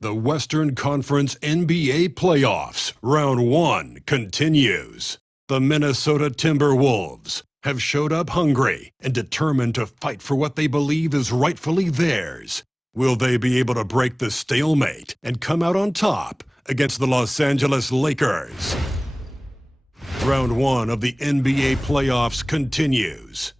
The Western Conference NBA Playoffs, Round 1 continues. The Minnesota Timberwolves have showed up hungry and determined to fight for what they believe is rightfully theirs. Will they be able to break the stalemate and come out on top against the Los Angeles Lakers? Round 1 of the NBA Playoffs continues.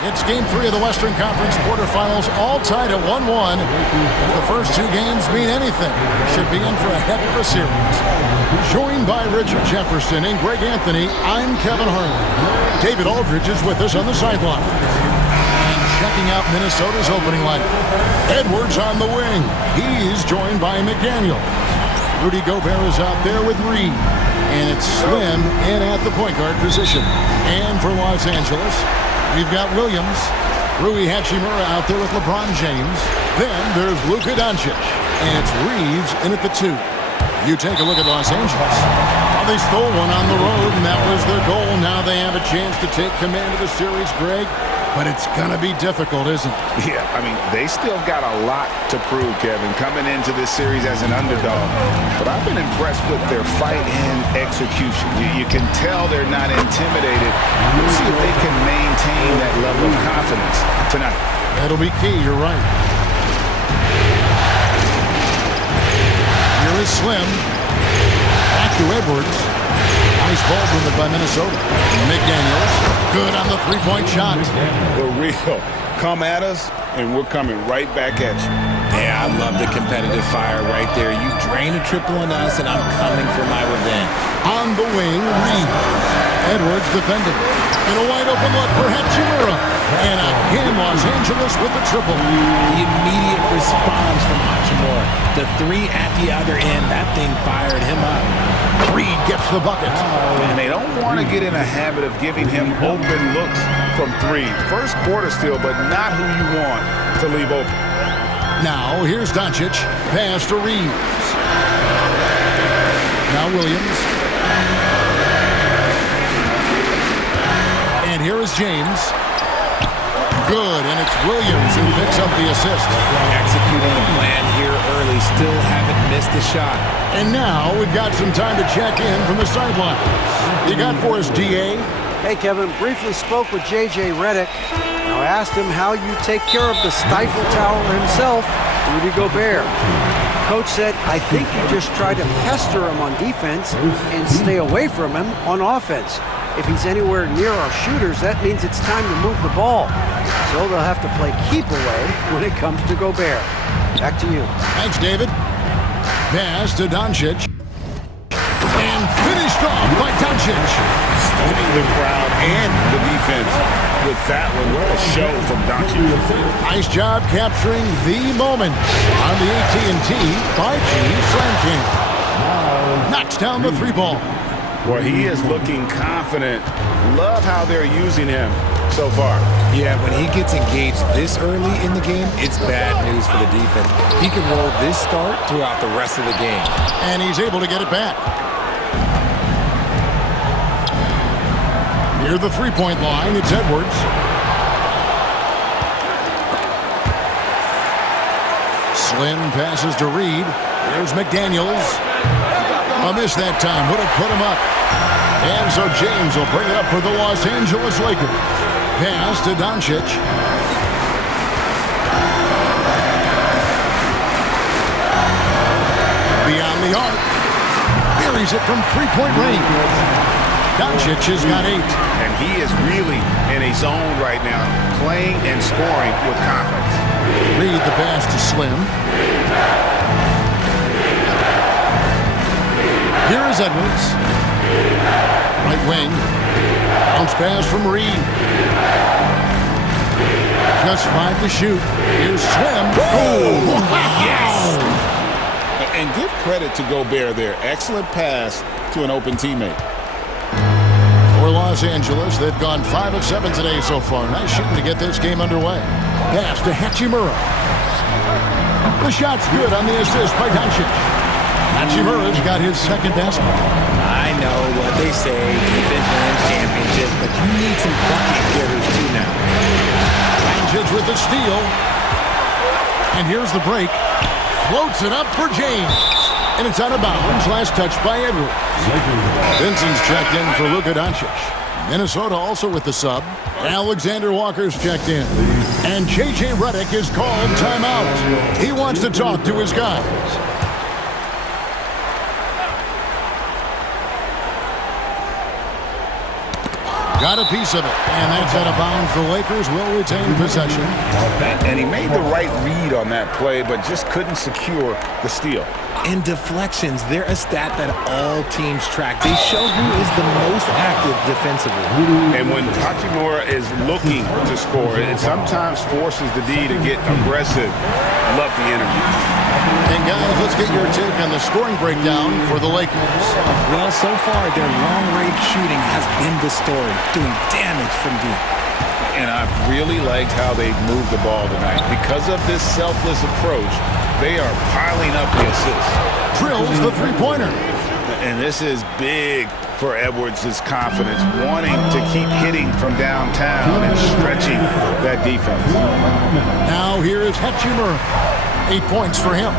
It's Game 3 of the Western Conference quarterfinals, all tied at 1-1. If the first two games mean anything, should be in for a heck of a series. Joined by Richard Jefferson and Greg Anthony, I'm Kevin Harlan. David Aldridge is with us on the sideline. And checking out Minnesota's opening lineup, Edwards on the wing. He's joined by McDaniel. Rudy Gobert is out there with Reed. And it's Slim in at the point guard position. And for Los Angeles, we've got Williams, Rui Hachimura out there with LeBron James. Then there's Luka Doncic, and it's Reeves in at the 2. You take a look at Los Angeles. Well, they stole one on the road, and that was their goal. Now they have a chance to take command of the series, Greg. But it's going to be difficult, isn't it? Yeah, I mean, they still got a lot to prove, Kevin, coming into this series as an underdog. But I've been impressed with their fight and execution. You can tell they're not intimidated. We'll see if they can maintain that level of confidence tonight. That'll be key, you're right. Here is Slim. Back to Edwards. Nice ball movement by Minnesota. McDaniels, good on the three-point shot. The real come at us, and we're coming right back at you. Yeah, I love the competitive fire right there. You drain a triple on us, and I'm coming for my revenge. On the wing, Reed. Edwards defending. And a wide-open look for Hachimura. And again, Los Angeles with the triple. The immediate response from Hachimura. The three at the other end, that thing fired him up. Reed gets the bucket. And they don't want to get in a habit of giving him open looks from three. First quarter still, but not who you want to leave open. Now, here's Doncic. Pass to Reeves. Now Williams. And here is James. Good, and it's Williams who picks up the assist. Executing the plan here early, still haven't missed a shot. And now we've got some time to check in from the sideline. You got for us, DA? Hey, Kevin, briefly spoke with J.J. Redick. Now asked him how you take care of the stifle tower himself, Rudy Gobert. Coach said, I think you just try to pester him on defense and stay away from him on offense. If he's anywhere near our shooters, that means it's time to move the ball. So they'll have to play keep away when it comes to Gobert. Back to you. Thanks, David. Pass to Doncic. And finished off by Doncic. Stunning the crowd and the defense with that one. What a show from Doncic. Nice job capturing the moment on the AT&T 5G Slam King. Knocks down the three ball. Well, he is looking confident. Love how they're using him so far. Yeah, when he gets engaged this early in the game, it's bad news for the defense. He can roll this start throughout the rest of the game. And he's able to get it back. Near the three-point line, it's Edwards. Slim passes to Reed. There's McDaniels. A miss that time. Would have put him up. And so James will bring it up for the Los Angeles Lakers. Pass to Doncic. Beyond the arc. Buries it from three-point range. Doncic has got 8. And he is really in a zone right now, playing and scoring with confidence. Reed the pass to Slim. Here is Edwards. Right wing. Bounce pass from Reed. Just 5 to shoot. Here's Slim. Oh, yes! And give credit to Gobert there. Excellent pass to an open teammate. For Los Angeles, they've gone 5 of 7 today so far. Nice shooting to get this game underway. Pass to Hachimura. The shot's good on the assist by Doncic. Hachimura's got his second basket. I know what they say, defense wins championships, but you need some bucket getters too now. Doncic with the steal. And here's the break. Floats it up for James. And it's out of bounds. Last touch by Edwards. Vincent's checked in for Luka Doncic. Minnesota also with the sub. Alexander Walker's checked in. And J.J. Redick is called timeout. He wants to talk to his guys. Got a piece of it, and that's out of bounds. The Lakers will retain possession. And he made the right read on that play, but just couldn't secure the steal. And deflections, they're a stat that all teams track. They show who is the most active defensively. And when Hachimura is looking to score, it sometimes forces the D to get aggressive. Love the energy. And guys, let's get your take on the scoring breakdown for the Lakers. Well, so far, their long-range shooting has been the story, doing damage from deep. And I've really liked how they've moved the ball tonight. Because of this selfless approach, they are piling up the assists. Drills the three-pointer. And this is big for Edwards' confidence, wanting to keep hitting from downtown and stretching that defense. Now here is Hachimura. 8 points for him.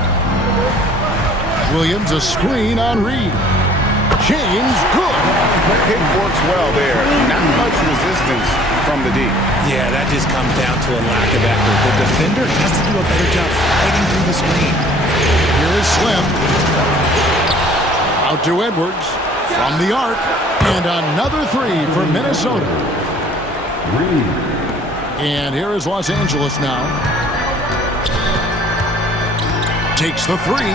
Williams a screen on Reed. James good. Pick works well there. Not much resistance from the D. Yeah, that just comes down to a lack of effort. The defender has to do a better job fighting through the screen. Here is Slim. Out to Edwards. From the arc. And another three for Minnesota. And here is Los Angeles now. Takes the three.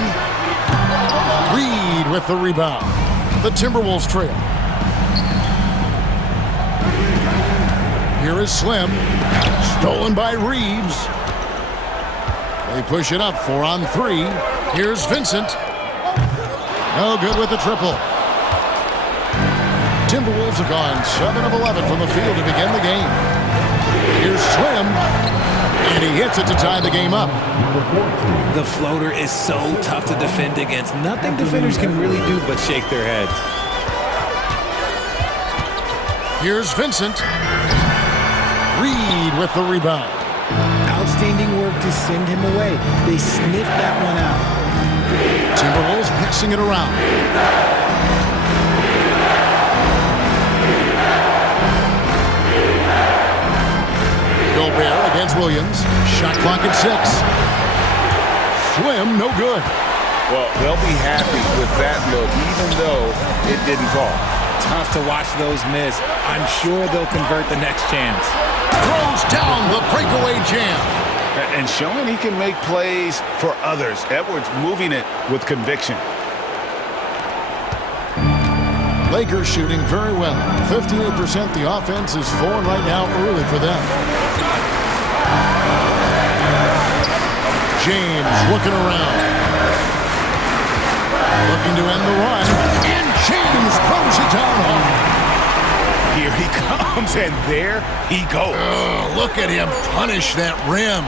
Reed with the rebound. The Timberwolves trail. Here is Slim. Stolen by Reeves. They push it up 4 on 3. Here's Vincent. No good with the triple. Timberwolves have gone 7 of 11 from the field to begin the game. Here's Slim. And he hits it to tie the game up. The floater is so tough to defend against. Nothing defenders can really do but shake their heads. Here's Vincent. Reed with the rebound. Outstanding work to send him away. They sniffed that one out. Timberwolves passing it around. Gobert against Williams. Shot clock at 6. Slim, no good. Well, they'll be happy with that look, even though it didn't fall. Tough to watch those miss. I'm sure they'll convert the next chance. Throws down the breakaway jam. And showing he can make plays for others. Edwards moving it with conviction. Lakers shooting very well. 58% the offense is falling right now early for them. James looking around. Looking to end the run. And James throws it down hard. Here he comes, and there he goes. Look at him punish that rim.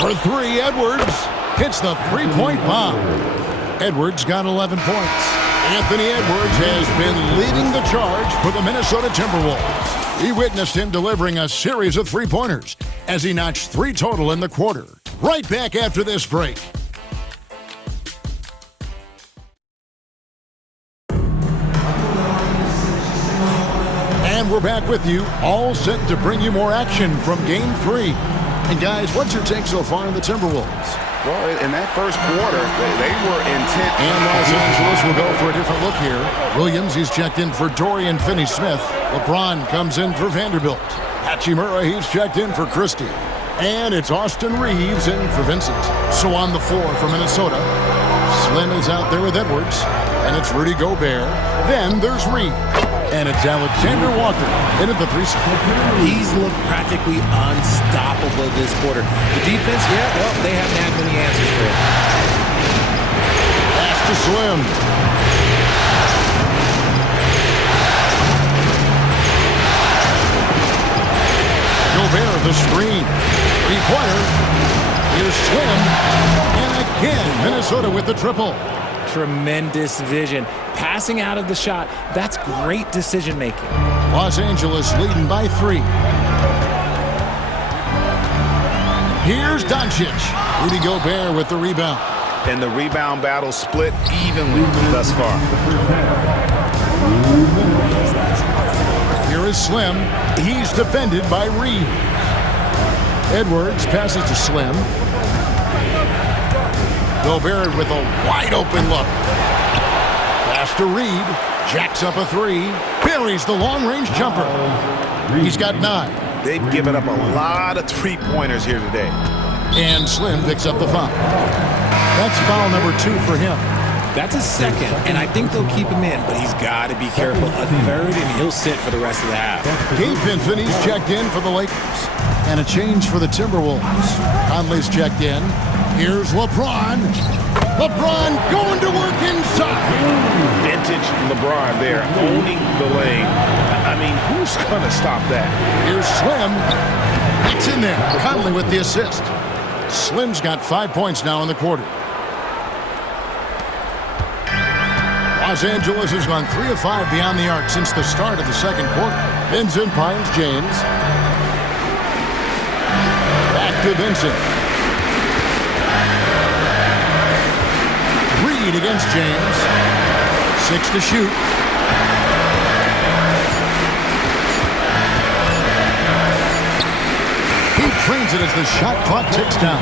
For 3, Edwards hits the three-point bomb. Edwards got 11 points. Anthony Edwards has been leading the charge for the Minnesota Timberwolves. We witnessed him delivering a series of three-pointers as he notched 3 total in the quarter. Right back after this break. And we're back with you, all set to bring you more action from Game 3. And guys, what's your take so far on the Timberwolves? Well, in that first quarter, they were intent. And Los Angeles will go for a different look here. Williams, he's checked in for Dorian Finney-Smith. LeBron comes in for Vanderbilt. Hachimura, he's checked in for Christie. And it's Austin Reeves in for Vincent. So on the floor for Minnesota, Slim is out there with Edwards. And it's Rudy Gobert. Then there's Reed. And it's Alexander Walker in at the 3 spot. He's looked practically unstoppable this quarter. The defense, yeah, well, they haven't had many answers for it. Pass to Slim. Gobert the screen. 3-pointer. Here's Slim. And again, Minnesota with the triple. Tremendous vision. Passing out of the shot, that's great decision making. Los Angeles leading by 3. Here's Doncic. Rudy Gobert with the rebound. And the rebound battle split evenly thus far. Here is Slim. He's defended by Reed. Edwards passes to Slim. Gobert with a wide open look. Pass to Reed. Jacks up a three. Buries the long-range jumper. He's got 9. They've given up a lot of three-pointers here today. And Slim picks up the foul. That's foul number 2 for him. That's a second, and I think they'll keep him in, but he's got to be careful. A third, and he'll sit for the rest of the half. Gabe Vincent, he's checked in for the Lakers. And a change for the Timberwolves. Conley's checked in. Here's LeBron. LeBron going to work inside. Vintage LeBron there, owning the lane. I mean, who's going to stop that? Here's Slim. It's in there. Conley with the assist. Slim's got 5 points now in the quarter. Los Angeles has gone 3 of 5 beyond the arc since the start of the second quarter. Vincent finds James. Back to Vincent. Reed against James. 6 to shoot. He trains it as the shot clock ticks down.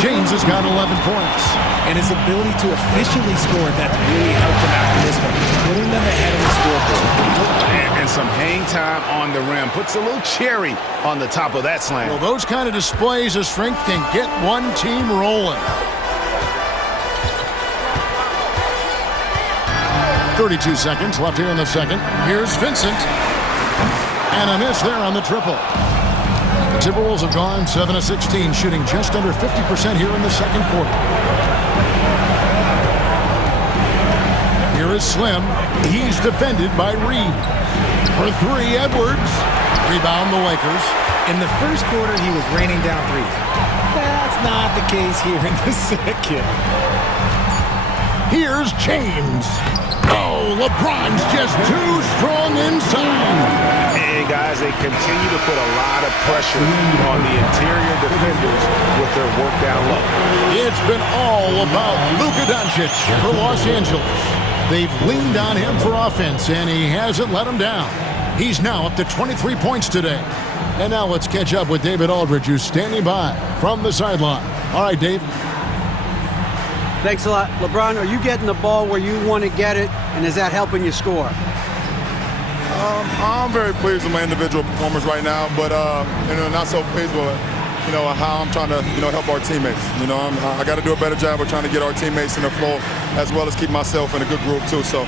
James has got 11 points. And his ability to efficiently score, that's really helped him out in this one, putting them ahead of the scoreboard. And some hang time on the rim. Puts a little cherry on the top of that slam. Well, those kind of displays of strength can get one team rolling. 32 seconds left here in the second. Here's Vincent. And a miss there on the triple. The Timberwolves have gone 7 of 16, shooting just under 50% here in the second quarter. Here is Slim. He's defended by Reed. For 3, Edwards. Rebound the Lakers. In the first quarter, he was raining down threes. That's not the case here in the second. Here's James. Oh, LeBron's just too strong inside. And guys, they continue to put a lot of pressure on the interior defenders with their work down low. It's been all about Luka Doncic for Los Angeles. They've leaned on him for offense, and he hasn't let them down. He's now up to 23 points today. And now let's catch up with David Aldridge, who's standing by from the sideline. All right, Dave. Thanks a lot. LeBron, are you getting the ball where you want to get it, and is that helping you score? I'm very pleased with my individual performance right now, but not so pleased with how I'm trying to help our teammates. I got to do a better job of trying to get our teammates in the flow, as well as keep myself in a good groove too. So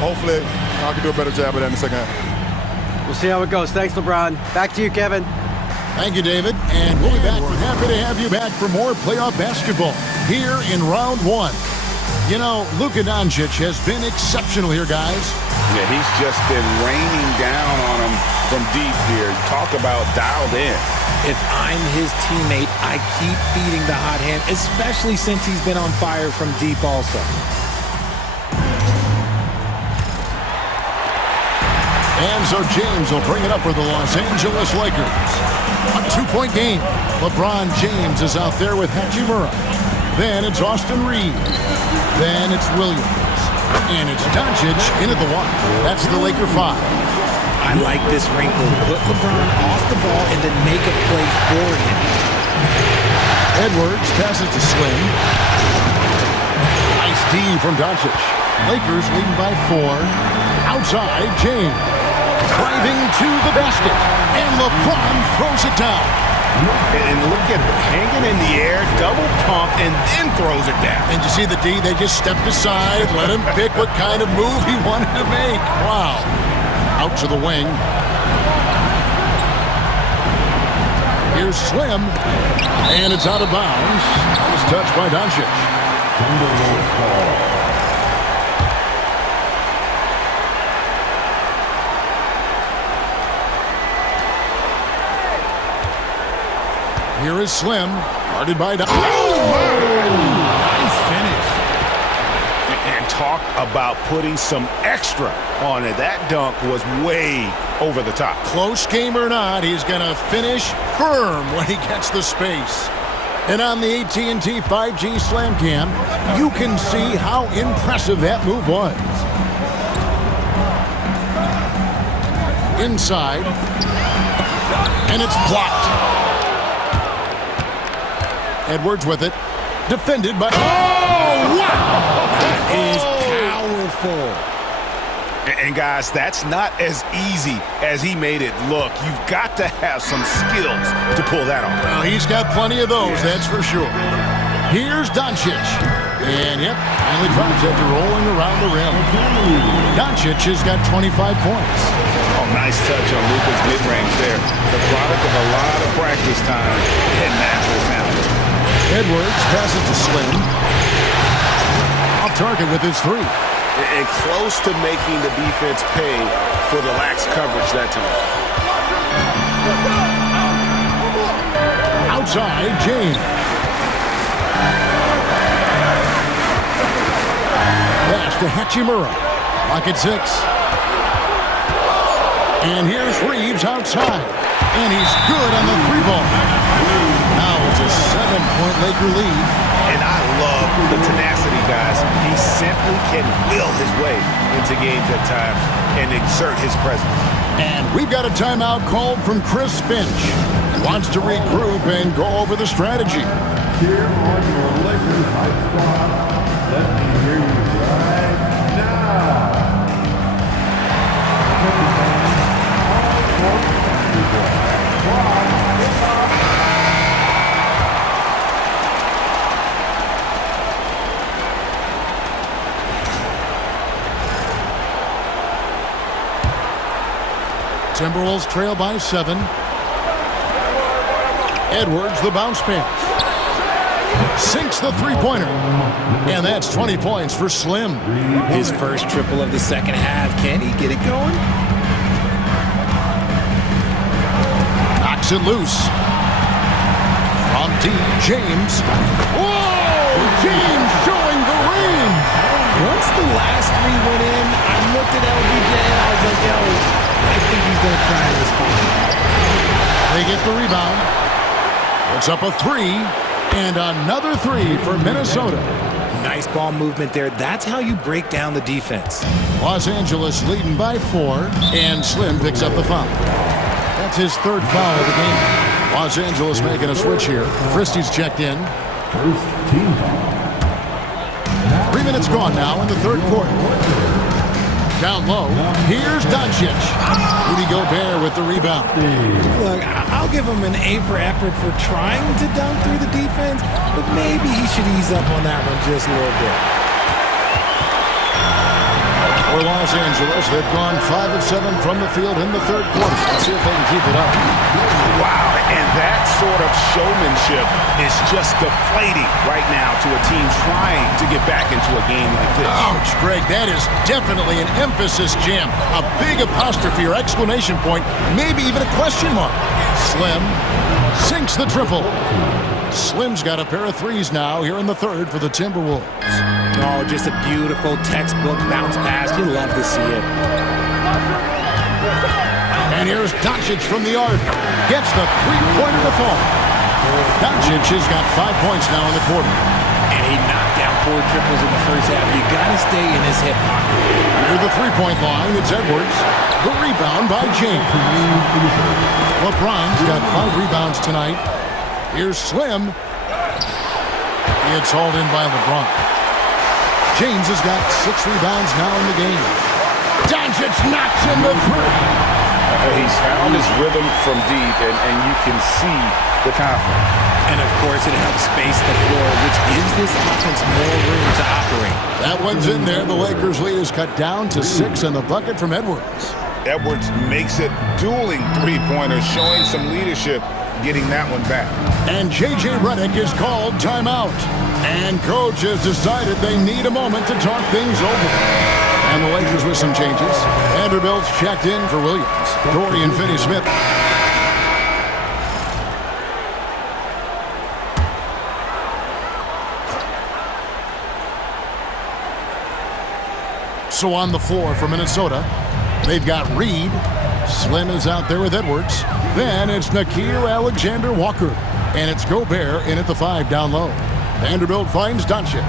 hopefully I can do a better job of that in the second half. We'll see how it goes. Thanks, LeBron. Back to you, Kevin. Thank you, David. And we'll be back. We're happy to have you back for more playoff basketball here in round 1. You know, Luka Doncic has been exceptional here, guys. Yeah, he's just been raining down on them from deep here. Talk about dialed in. If I'm his teammate, I keep feeding the hot hand, especially since he's been on fire from deep also. And so James will bring it up for the Los Angeles Lakers. A 2-point game. LeBron James is out there with Hachimura. Then it's Austin Reed. Then it's Williams. And it's Doncic in at the one. That's the Laker 5. I like this wrinkle. Put LeBron off the ball and then make a play for him. Edwards passes to Slim. Nice D from Doncic. Lakers leading by 4. Outside, James. Driving to the basket. And LeBron throws it down. And look at hanging in the air, double pump, and then throws it down. And you see the D, they just stepped aside, let him pick what kind of move he wanted to make. Wow. Out to the wing. Here's Slim. And it's out of bounds. That was touched by Doncic. Here is Slim, guarded by Doncic. Nice finish. And talk about putting some extra on it. That dunk was way over the top. Close game or not, he's going to finish firm when he gets the space. And on the AT&T 5G Slam Cam, you can see how impressive that move was. Inside. And it's blocked. Edwards with it. Defended by... Oh, wow! That is powerful. And guys, that's not as easy as he made it look. You've got to have some skills to pull that off. Well, he's got plenty of those, that's for sure. Here's Doncic. And, yep, finally drops after rolling around the rim. Doncic has got 25 points. Oh, nice touch on Luka's mid-range there. The product of a lot of practice time and natural talent. Edwards passes to Slim. Off target with his three. And close to making the defense pay for the lax coverage that time. Outside, James. Pass to Hachimura. Lock at 6. And here's Reeves outside. And he's good on the 3-ball. Now it's a 7-point Laker lead. And I love the tenacity, guys. He simply can will his way into games at times and exert his presence. And we've got a timeout called from Chris Finch. He wants to regroup and go over the strategy. Here on your Lakers Hype Squad, let me hear you right now. Timberwolves trail by 7. Edwards, the bounce pass. Sinks the three-pointer. And that's 20 points for Slim. His first triple of the second half. Can he get it going? Knocks it loose. From deep, James. Whoa! James showing the range. Once the last three went in, I looked at LBJ and I was like, yo, I think he's going to try and respond. They get the rebound. It's up a 3. And another 3 for Minnesota. Nice ball movement there. That's how you break down the defense. Los Angeles leading by 4. And Slim picks up the foul. That's his third foul of the game. Los Angeles making a switch here. Christie's checked in. First team foul. 3 minutes gone now in the third quarter. Down low. Here's Doncic. Rudy Gobert with the rebound. Look, I'll give him an A for effort for trying to dunk through the defense, but maybe he should ease up on that one just a little bit. For Los Angeles, they've gone 5 of 7 from the field in the third quarter. Let's see if they can keep it up. Wow, and that sort of showmanship is just deflating right now to a team trying to get back into a game like this. Ouch, Greg, that is definitely an emphasis jam. A big apostrophe or exclamation point, maybe even a question mark. Slim sinks the triple. Slim's got a pair of threes now here in the third for the Timberwolves. Oh, just a beautiful textbook bounce pass. You love to see it. And here's Doncic from the arc. Gets the three-pointer to fall. Doncic has got 5 points now in the quarter. And he knocked down 4 triples in the first half. You got to stay in his hip pocket. Near the three-point line, it's Edwards. The rebound by James. LeBron's got 5 rebounds tonight. Here's Slim. It's hauled in by LeBron. James has got 6 rebounds now in the game. Doncic knocks in the 3. He's found his rhythm from deep, and you can see the confidence. And, of course, it helps space the floor, which gives this offense more room to operate. That one's in there. The Lakers' lead is cut down to 6 and the bucket from Edwards. Edwards makes it dueling three-pointers, showing some leadership, getting that one back. And J.J. Redick is called timeout. And coach has decided they need a moment to talk things over. And the Lakers with some changes. Vanderbilt's checked in for Williams. Dorian Finney-Smith. So on the floor for Minnesota, they've got Reed, Slim is out there with Edwards. Then it's Nickeil Alexander-Walker. And it's Gobert in at the 5 down low. Vanderbilt finds Doncic.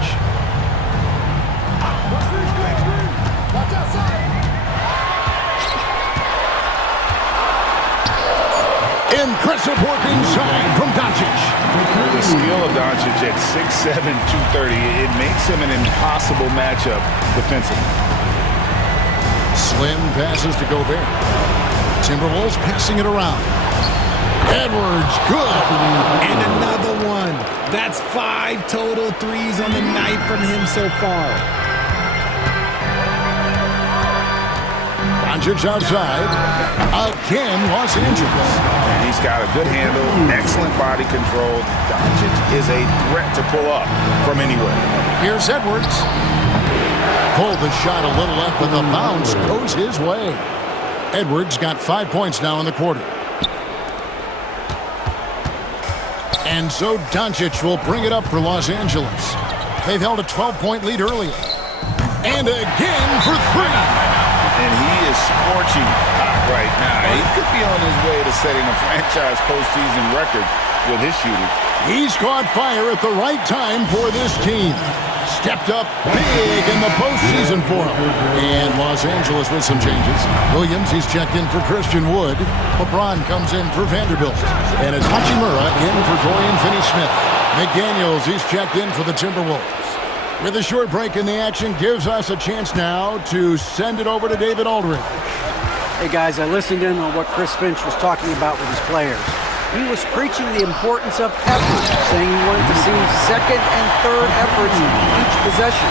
Impressive work inside from Doncic. The skill of Doncic at 6'7", 230, it makes him an impossible matchup defensively. Slim passes to Gobert. Timberwolves passing it around. Edwards, good. And another one. That's 5 total threes on the night from him so far. Doncic outside. Again, Los Angeles. And he's got a good handle, excellent body control. Doncic is a threat to pull up from anywhere. Here's Edwards. Pulled the shot a little up, and the bounce goes his way. Edwards got 5 points now in the quarter. And so Doncic will bring it up for Los Angeles. They've held a 12-point lead earlier. And again for 3. And he is scorching hot right now. He could be on his way to setting a franchise postseason record with his shooting. He's caught fire at the right time for this team. Stepped up big in the postseason for him. And Los Angeles with some changes. Williams, he's checked in for Christian Wood. LeBron comes in for Vanderbilt. And it's Hachimura in for Dorian Finney-Smith. McDaniels, he's checked in for the Timberwolves. With a short break in the action, gives us a chance now to send it over to David Aldridge. Hey guys, I listened in on what Chris Finch was talking about with his players. He was preaching the importance of effort, saying he wanted to see second and third efforts in each possession.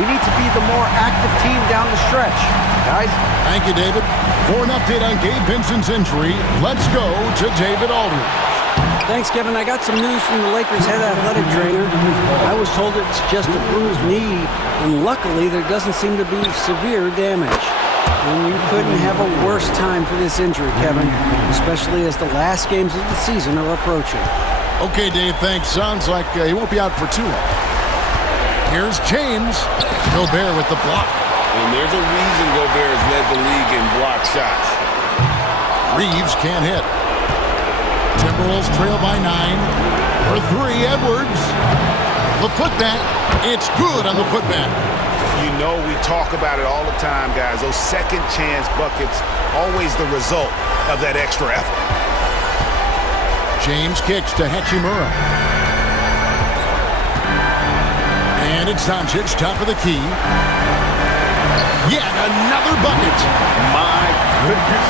We need to be the more active team down the stretch. Guys? Thank you, David. For an update on Gabe Vincent's injury, let's go to David Aldridge. Thanks, Kevin. I got some news from the Lakers' head athletic trainer. I was told it's just a bruised knee, and luckily there doesn't seem to be severe damage. And you couldn't have a worse time for this injury, Kevin, especially as the last games of the season are approaching. Okay, Dave, thanks. Sounds like he won't be out for too long. Here's James. Gobert with the block. And there's a reason Gobert has led the league in block shots. Reeves can't hit. Timberwolves trail by 9. For 3, Edwards. The putback. It's good on the putback. You know we talk about it all the time, guys. Those second chance buckets, always the result of that extra effort. James kicks to Hachimura. And it's Doncic, top of the key. Yet another bucket. My goodness.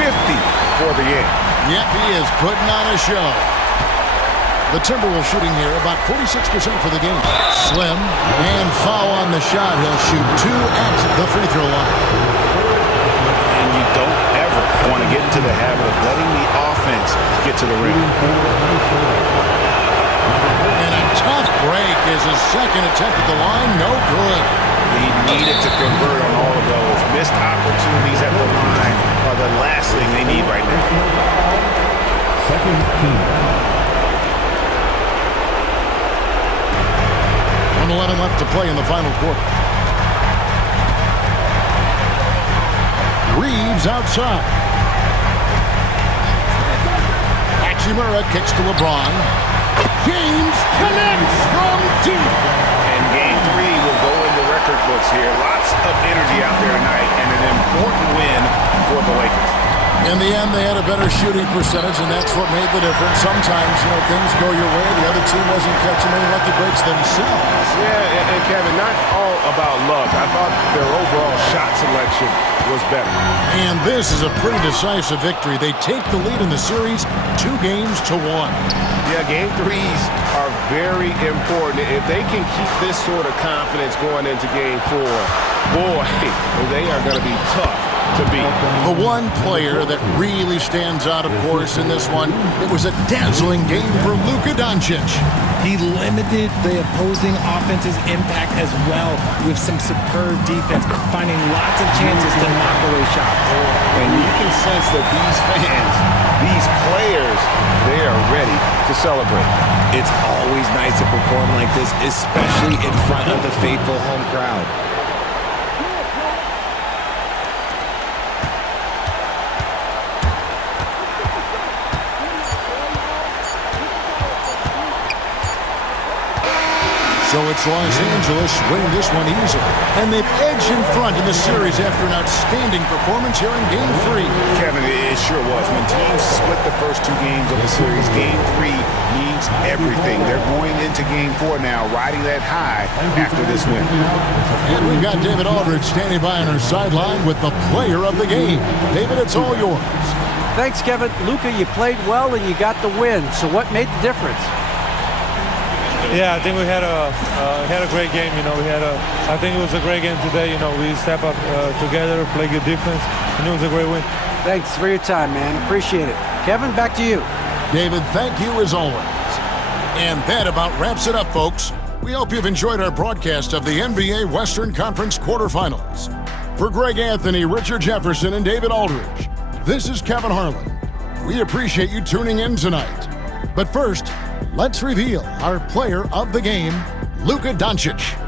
50 for the end. Yep, he is putting on a show. The Timberwolves shooting here about 46% for the game. Slim, and foul on the shot. He'll shoot 2 at the free throw line. And you don't ever want to get into the habit of letting the offense get to the ring. And a tough break is his second attempt at the line. No good. He needed to convert on all of those. Missed opportunities at the line are the last thing they need right now. Second team. 1:11 left to play in the final quarter. Reeves outside. Hachimura kicks to LeBron. James connects from deep. And game 3 will go in the record books here. Lots of energy out there tonight and an important win for the Lakers. In the end, they had a better shooting percentage, and that's what made the difference. Sometimes, things go your way. The other team wasn't catching any lucky breaks themselves. Yeah, and Kevin, not all about luck. I thought their overall shot selection was better. And this is a pretty decisive victory. They take the lead in the series 2 games to 1. Yeah, game 3s are very important. If they can keep this sort of confidence going into game 4, boy, they are going to be tough to beat. The one player that really stands out, of course, in this one, it was a dazzling game for Luka Doncic. He limited the opposing offense's impact as well with some superb defense, finding lots of chances to knock away shots. And you can sense that these fans, these players, they are ready to celebrate. It's always nice to perform like this, especially in front of the faithful home crowd. So it's Los Angeles winning this one easily. And they've edged in front in the series after an outstanding performance here in Game 3. Kevin, it sure was. When teams split the first 2 games of the series, Game 3 means everything. They're going into Game 4 now, riding that high after this win. And we've got David Aldridge standing by on our sideline with the player of the game. David, it's all yours. Thanks, Kevin. Luka, you played well and you got the win. So what made the difference? Yeah, I think we had a great game. I think it was a great game today. We step up together, play good defense, and it was a great win. Thanks for your time, man. Appreciate it. Kevin, back to you. David, thank you as always. And that about wraps it up, folks. We hope you've enjoyed our broadcast of the NBA Western Conference quarterfinals. For Greg Anthony, Richard Jefferson, and David Aldridge, this is Kevin Harlan. We appreciate you tuning in tonight. But first, let's reveal our player of the game, Luka Doncic.